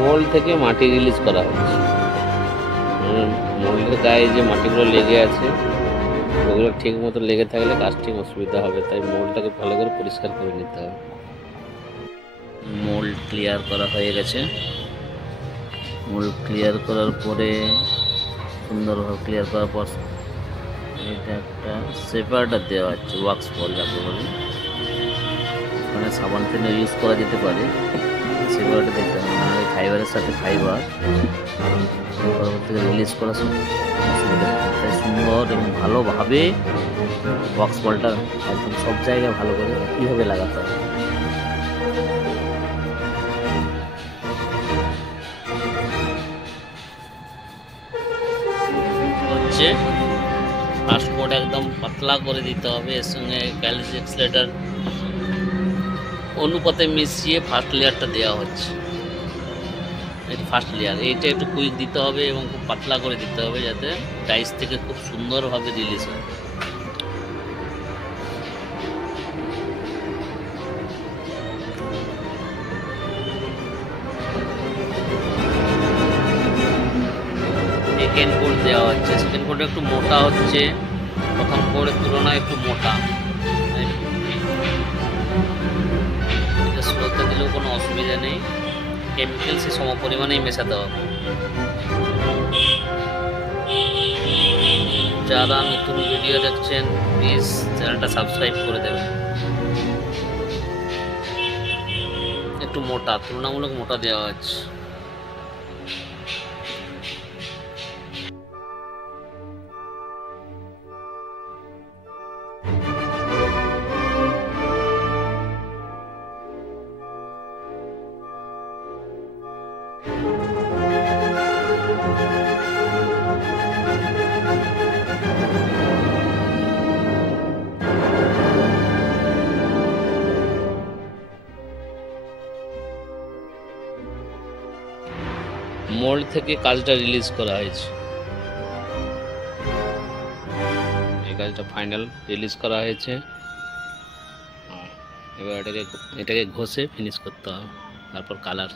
Mould থেকে মাটি release করা হচ্ছে। মোল্ডের গায়ে যে মাটিগুলো লেগে আছে ওগুলো ঠিক মতো লেগে থাকলে কাস্টিং অসুবিধা হবে, তাই মোল্ডটাকে ভালো করে পরিষ্কার করে নিতে হবে। মোল্ড ক্লিয়ার করা হয়ে গেছে। মোল্ড ক্লিয়ার করার পরে সুন্দরভাবে ক্লিয়ার করার পর এটা একটা সেপারেটার দেওয়া হচ্ছে, ওয়াক্স বল যাকে বলে। মানে সাবান ফেনে ইউজ করা যেতে পারে, সেপারেটার দিতে হবে, নাহলে ফাইবারের সাথে ফাইবার পরবর্তীতে রিলিজ করা অসুবিধা হবে। তাই সুন্দর এবং ভালোভাবে ওয়াক্স বলটা একদম সব জায়গায় ভালো করে কীভাবে লাগাতে হবে। হচ্ছে ফার্স্ট কোট একদম পাতলা করে দিতে হবে, এর সঙ্গে গ্যালিস এক্সলেটার অনুপাতে মিশিয়ে ফার্স্ট লেয়ারটা দেওয়া হচ্ছে। এটা ফার্স্ট লেয়ার, এইটা একটু কুইক দিতে হবে এবং খুব পাতলা করে দিতে হবে যাতে ডাইস থেকে খুব সুন্দরভাবে রিলিজ হয়। সেকেন্ড কোট দেওয়া হচ্ছে, সেকেন্ড কোট একটু মোটা হচ্ছে, প্রথম কোটের তুলনায় একটু মোটা। এটা স্লোতে দিলেও কোনো অসুবিধা নেই, কেমিক্যাল সে সম পরিমাণেই মেশাতে হবে। যারা নতুন ভিডিও দেখছেন প্লিজ চ্যানেলটা সাবস্ক্রাইব করে দেবেন। একটু মোটা, তুলনামূলক মোটা দেওয়া হচ্ছে। মোল্ড থেকে কাজটা রিলিজ করা হয়েছে, এই কাজটা ফাইনাল রিলিজ করা হয়েছে। এবার এটাকে ঘষে ফিনিশ করতে হবে, তারপর কালার।